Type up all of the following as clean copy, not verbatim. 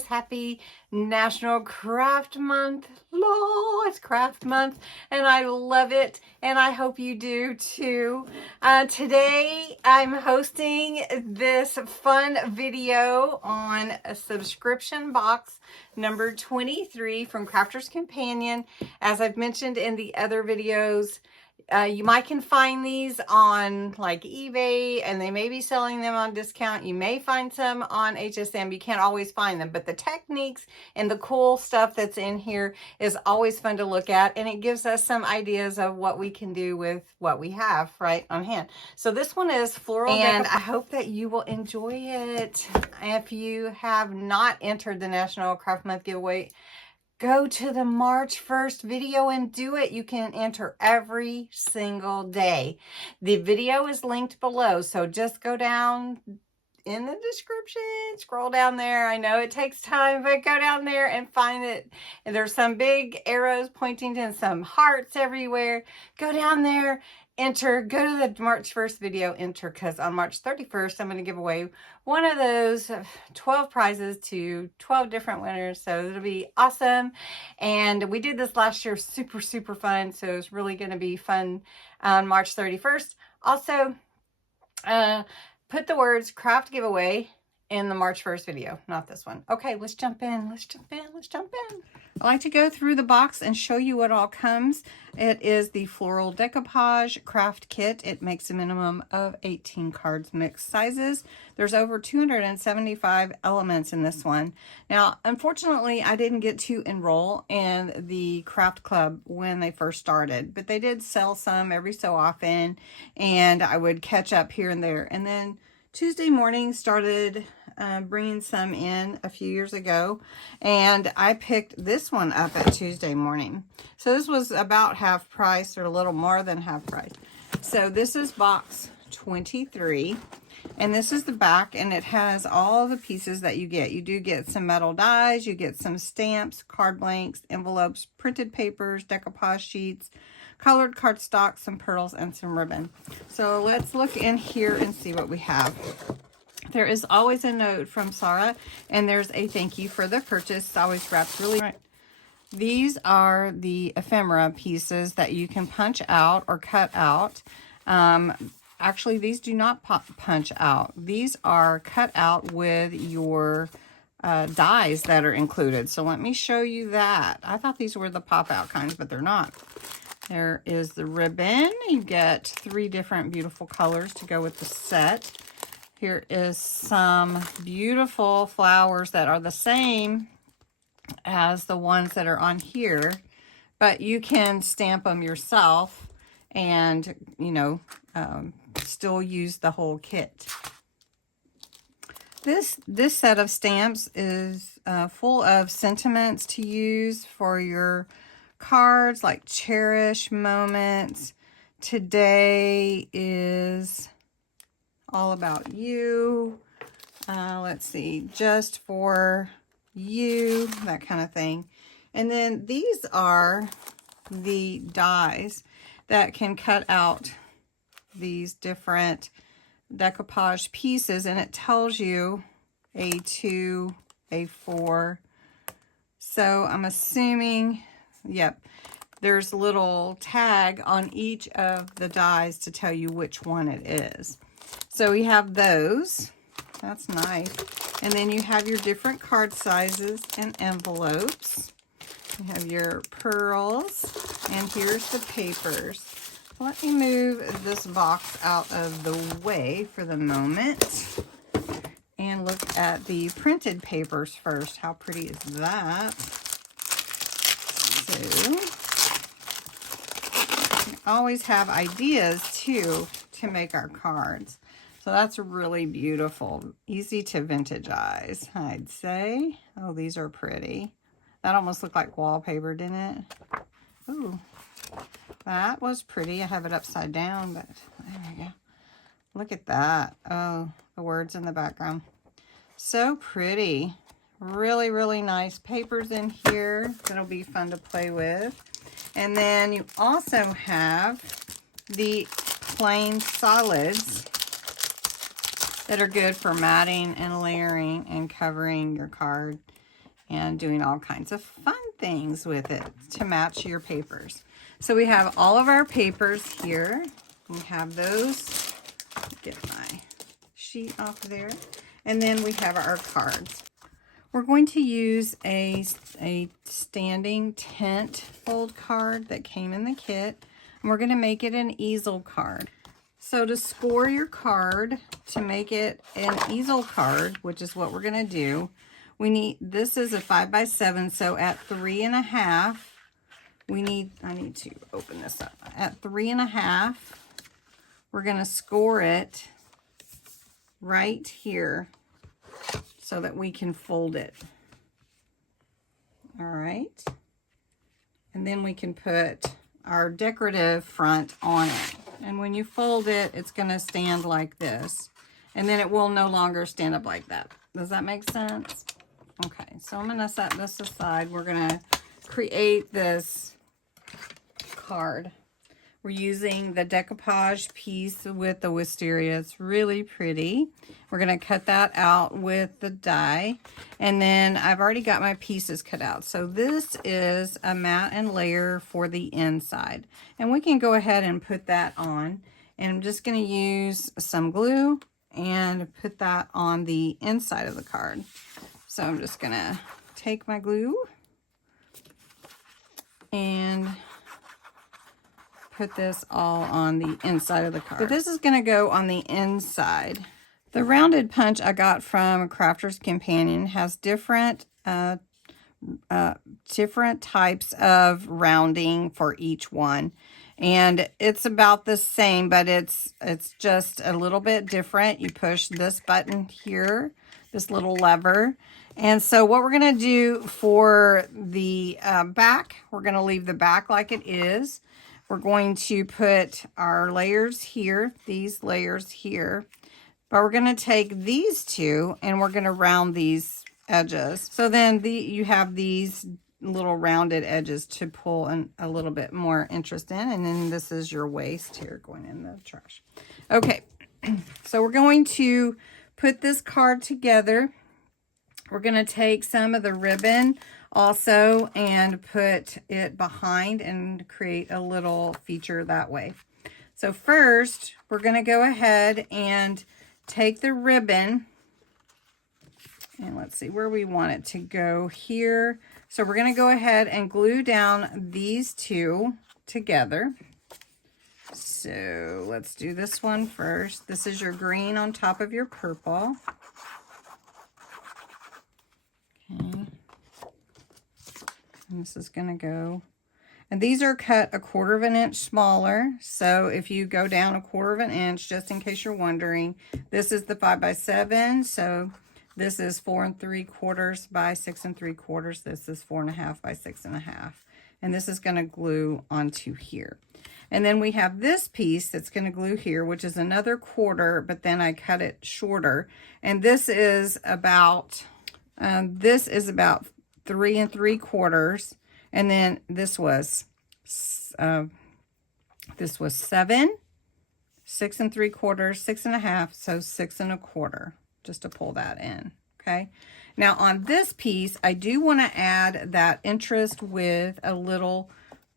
says happy National Craft Month. Lol, it's Craft Month and I love it, and I hope you do too. Today I'm hosting this fun video on a subscription box number 23 from Crafter's Companion. As I've mentioned in the other videos, you might can find these on like eBay, and they may be selling them on discount. You may find some on HSN. You can't always find them, but the techniques and the cool stuff that's in here is always fun to look at, and it gives us some ideas of what we can do with what we have right on hand. So this one is Floral Decoupage, and I hope that you will enjoy it. If you have not entered the National Craft Month giveaway, go to the March 1st video and do it. You can enter every single day. The video is linked below, so just go down in the description, scroll down there. I know it takes time, but go down there and find it. And there's some big arrows pointing to some hearts everywhere. Go down there, enter, go to the March 1st video, enter, because on March 31st, I'm going to give away one of those 12 prizes to 12 different winners. So it'll be awesome. And we did this last year, super, super fun. So it's really going to be fun on March 31st. Also, put the words craft giveaway in the March 1st video, not this one. Okay, let's jump in. Let's jump in. Let's jump in. I like to go through the box and show you what all comes. It is the Floral Decoupage Craft Kit. It makes a minimum of 18 cards, mixed sizes. There's over 275 elements in this one. Now, unfortunately, I didn't get to enroll in the craft club when they first started, but they did sell some every so often, and I would catch up here and there. And then Tuesday morning started bringing some in a few years ago, and I picked this one up at Tuesday morning. So this was about half price, or a little more than half price. So this is box 23, and this is the back, and it has all the pieces that you get. You do get some metal dies, you get some stamps, card blanks, envelopes, printed papers, decoupage sheets, colored cardstock, some pearls, and some ribbon. So let's look in here and see what we have. There is always a note from Sarah, and there's a thank you for the purchase. It's always wrapped really right. These are the ephemera pieces that you can punch out or cut out. Actually, these do not punch out. These are cut out with your dies that are included. So let me show you that. I thought these were the pop-out kinds, but they're not. There is the ribbon. You get 3 different beautiful colors to go with the set. Here is some beautiful flowers that are the same as the ones that are on here, but you can stamp them yourself and, you know, still use the whole kit. This set of stamps is full of sentiments to use for your cards, like cherish moments. Today is all about you. Let's see, just for you, that kind of thing. And then these are the dies that can cut out these different decoupage pieces, and it tells you A2, A4. So I'm assuming, yep, there's a little tag on each of the dies to tell you which one it is. So we have those. That's nice. And then you have your different card sizes and envelopes. You have your pearls, and here's the papers. Let me move this box out of the way for the moment and look at the printed papers first. How pretty is that? So, we always have ideas too to make our cards. So that's really beautiful. Easy to vintagize, I'd say. Oh, these are pretty. That almost looked like wallpaper, didn't it? Ooh, that was pretty. I have it upside down, but there we go. Look at that. Oh, the words in the background. So pretty. Really, really nice papers in here. That'll be fun to play with. And then you also have the plain solids that are good for matting and layering and covering your card. and doing all kinds of fun things with it to match your papers. So we have all of our papers here. We have those. Get my sheet off there. And then we have our cards. We're going to use a standing tent fold card that came in the kit. And we're going to make it an easel card. So to score your card, to make it an easel card, which is what we're going to do, this is a 5x7, so at 3.5, I need to open this up. At 3.5, we're going to score it right here so that we can fold it. All right. And then we can put our decorative front on it. And when you fold it, it's going to stand like this. And then it will no longer stand up like that. Does that make sense? Okay, so I'm going to set this aside. We're going to create this card. We're using the decoupage piece with the wisteria. It's really pretty. We're going to cut that out with the die. And then I've already got my pieces cut out. So this is a mat and layer for the inside. And we can go ahead and put that on. And I'm just going to use some glue and put that on the inside of the card. So I'm just going to take my glue and put this all on the inside of the card. So this is going to go on the inside. The rounded punch I got from Crafter's Companion has different types of rounding for each one. And it's about the same, but it's just a little bit different. You push this button here, this little lever. And so what we're going to do for the back, we're going to leave the back like it is. We're going to put our layers here, these layers here. But we're going to take these two and we're going to round these edges. So then you have these little rounded edges to pull in a little bit more interest in. And then this is your waist here going in the trash. Okay, so we're going to put this card together. We're going to take some of the ribbon also and put it behind and create a little feature that way. So first, we're going to go ahead and take the ribbon, and let's see where we want it to go here. So we're going to go ahead and glue down these two together. So let's do this one first. This is your green on top of your purple. Okay. And this is going to go, and these are cut 1/4 inch smaller. So if you go down 1/4 inch, just in case you're wondering, this is the 5x7. So this is 4 3/4 by 6 3/4. This is 4.5 by 6.5. And this is going to glue onto here. And then we have this piece that's going to glue here, which is another 1/4, but then I cut it shorter. And this is about 3 3/4, and then this was 7, 6 3/4, 6.5, so 6 1/4, just to pull that in. Okay, now on this piece I do want to add that interest with a little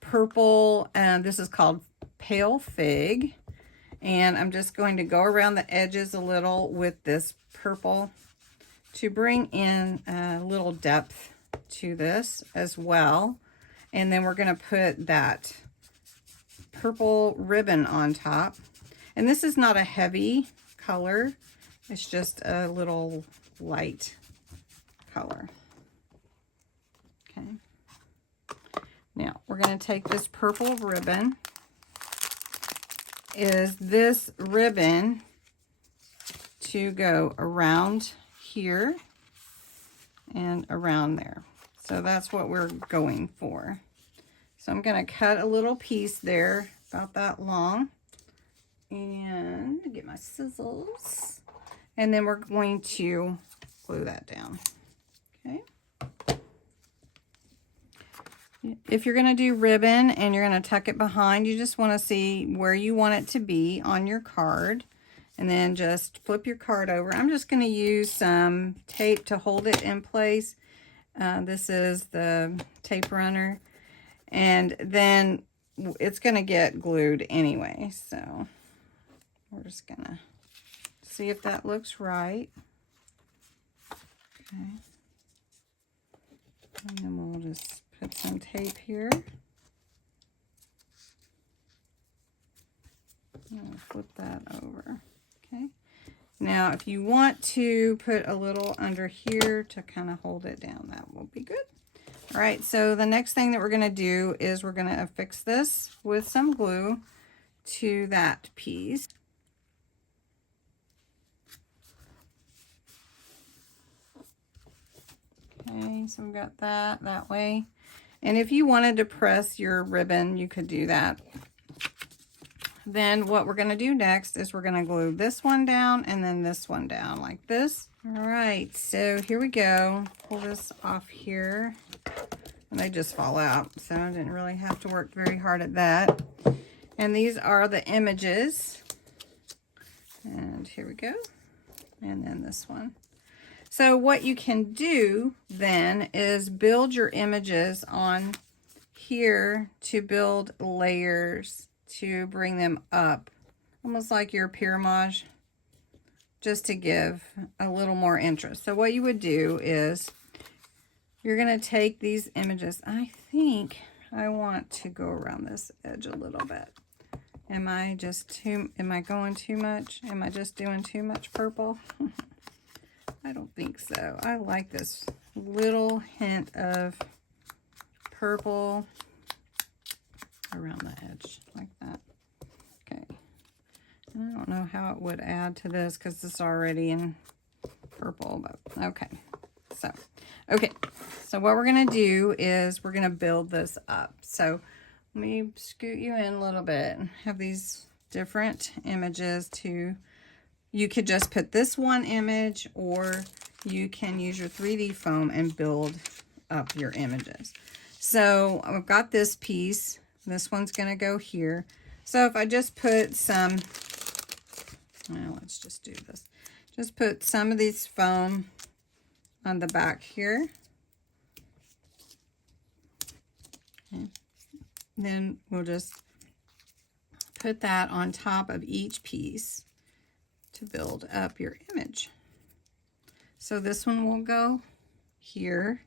purple, and this is called Pale Fig, and I'm just going to go around the edges a little with this purple to bring in a little depth to this as well. And then we're going to put that purple ribbon on top. And this is not a heavy color. It's just a little light color. Okay. Now we're going to take this purple ribbon. Is this ribbon to go around here and around there. So that's what we're going for. So I'm going to cut a little piece there about that long and get my scissors, and then we're going to glue that down. Okay. If you're going to do ribbon and you're going to tuck it behind, you just want to see where you want it to be on your card. And then just flip your card over. I'm just going to use some tape to hold it in place. This is the tape runner. And then it's going to get glued anyway. So we're just going to see if that looks right. Okay. And then we'll just put some tape here. And flip that over. Okay. Now, if you want to put a little under here to kind of hold it down, that will be good. All right, so the next thing that we're going to do is we're going to affix this with some glue to that piece. Okay, so we've got that way. And if you wanted to press your ribbon, you could do that. Then what we're going to do next is we're going to glue this one down and then this one down like this. All right, so here we go. Pull this off here. And they just fall out, so I didn't really have to work very hard at that. And these are the images. And here we go. And then this one. So what you can do then is build your images on here to build layers to bring them up, almost like your pyramid, just to give a little more interest. So what you would do is you're going to take these images. I think I want to go around this edge a little bit. Am I going too much? Am I just doing too much purple? I don't think so. I like this little hint of purple around the edge like that. Okay. And I don't know how it would add to this because it's already in purple, but okay. So what we're going to do is we're going to build this up. So let me scoot you in a little bit and have these different images to, you could just put this one image or you can use your 3D foam and build up your images. So I've got this piece. This one's going to go here. So if I just put some, well, let's just do this. Just put some of these foam on the back here. Okay. Then we'll just put that on top of each piece to build up your image. So this one will go here.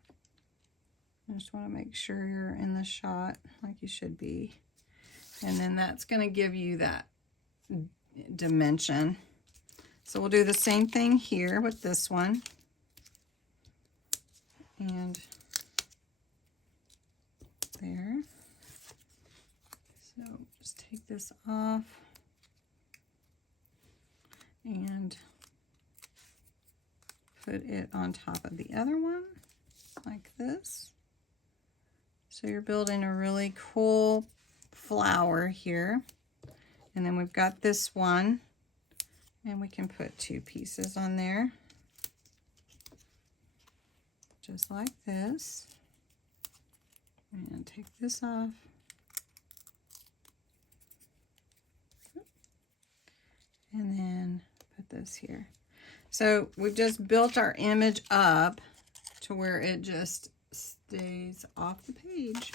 I just want to make sure you're in the shot like you should be. And then that's going to give you that dimension. So we'll do the same thing here with this one. And there. So just take this off and put it on top of the other one like this. So you're building a really cool flower here. And then we've got this one, and we can put two pieces on there. Just like this. And take this off. And then put this here. So we've just built our image up to where it just stays off the page.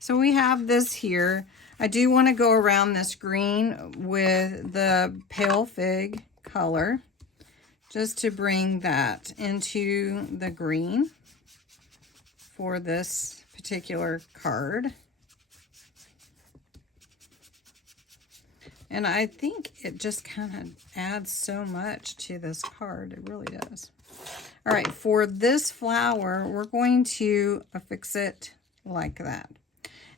So we have this here. I do want to go around this green with the pale fig color just to bring that into the green for this particular card. And I think it just kind of adds so much to this card. It really does. All right, for this flower, we're going to affix it like that.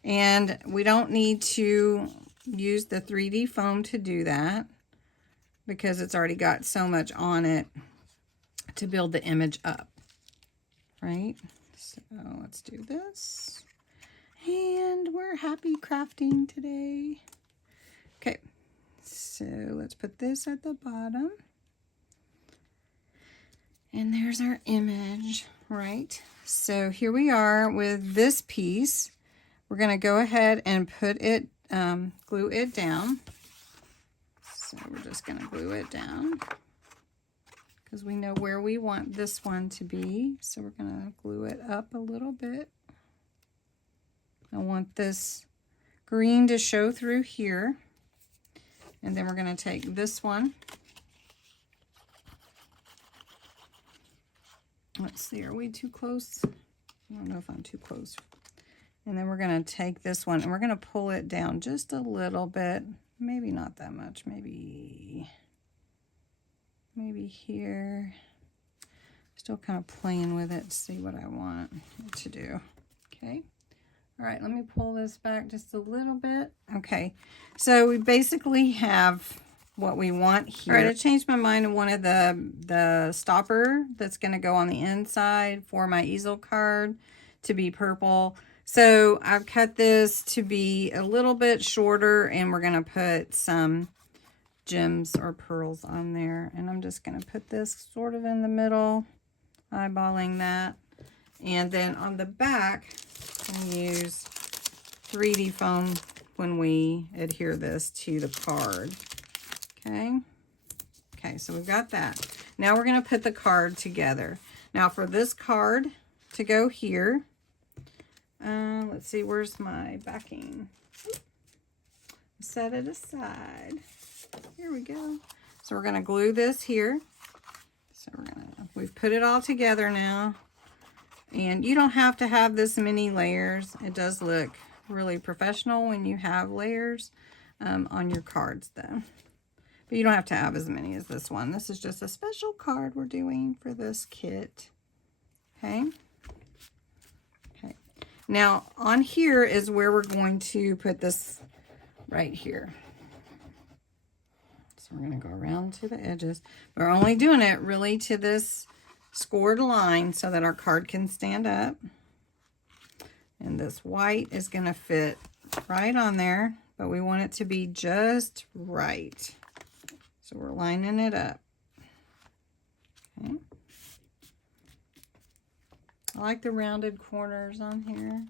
And we don't need to use the 3D foam to do that because it's already got so much on it to build the image up, right? So let's do this. And we're happy crafting today. Okay, so let's put this at the bottom. And there's our image, right? So here we are with this piece. We're going to go ahead and put it, glue it down. So we're just going to glue it down. because we know where we want this one to be. So we're going to glue it up a little bit. I want this green to show through here. And then we're going to take this one. Let's see, are we too close? I don't know if I'm too close. And then we're going to take this one and we're going to pull it down just a little bit. Maybe not that much, maybe here. Still kind of playing with it to see what I want it to do. Okay. All right, let me pull this back just a little bit. Okay, so we basically have what we want here. All right, I changed my mind and wanted the stopper that's going to go on the inside for my easel card to be purple. So I've cut this to be a little bit shorter, and we're going to put some gems or pearls on there. And I'm just going to put this sort of in the middle, eyeballing that. And then on the back, we use 3D foam when we adhere this to the card. Okay. Okay, so we've got that. Now we're going to put the card together. Now for this card to go here, let's see, where's my backing? Set it aside. Here we go. So we're going to glue this here. So we've put it all together now. And you don't have to have this many layers. It does look really professional when you have layers on your cards though. But you don't have to have as many as this one. This is just a special card we're doing for this kit. Okay. Okay. Now on here is where we're going to put this right here. So we're going to go around to the edges. We're only doing it really to this scored line so that our card can stand up. And this white is going to fit right on there, but we want it to be just right. So we're lining it up. Okay. I like the rounded corners on here.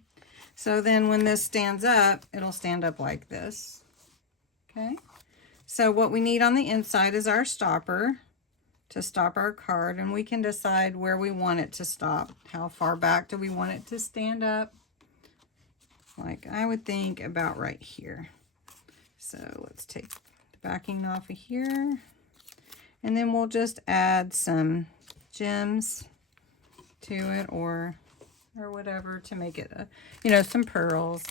So then when this stands up, it'll stand up like this. Okay. So what we need on the inside is our stopper to stop our card, and we can decide where we want it to stop. How far back do we want it to stand up? Like I would think about right here. So let's take the backing off of here, and then we'll just add some gems to it or whatever to make it some pearls.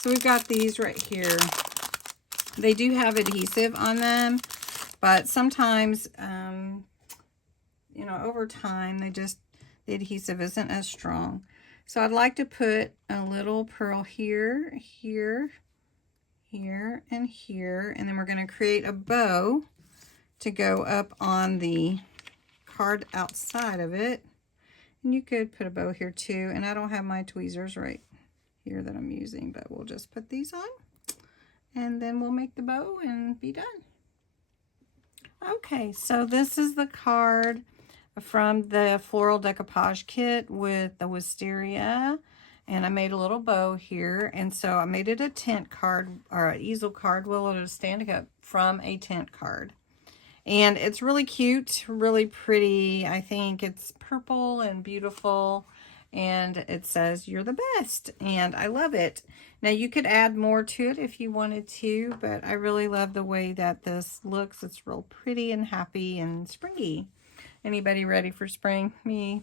So we've got these right here. They do have adhesive on them, but sometimes over time, the adhesive isn't as strong. So I'd like to put a little pearl here, here, here, and here. And then we're going to create a bow to go up on the card outside of it. And you could put a bow here too. And I don't have my tweezers right here that I'm using, but we'll just put these on. And then we'll make the bow and be done. Okay, so this is the card from the Floral Decoupage Kit with the wisteria, and I made a little bow here, and so I made it a tent card or an easel card. Well, it'll stand up from a tent card, and it's really cute, really pretty. I think it's purple and beautiful, and it says you're the best, and I love it. Now you could add more to it if you wanted to, but I really love the way that this looks. It's real pretty and happy and springy. Anybody ready for spring? Me.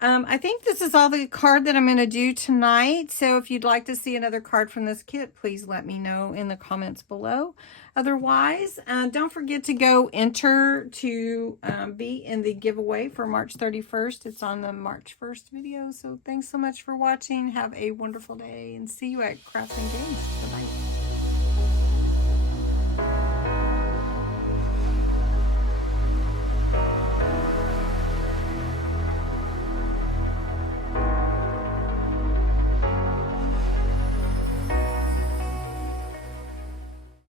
I think this is all the card that I'm going to do tonight. So if you'd like to see another card from this kit, please let me know in the comments below. Otherwise, don't forget to go enter to be in the giveaway for March 31st. It's on the March 1st video. So thanks so much for watching. Have a wonderful day and see you at Crafting Games.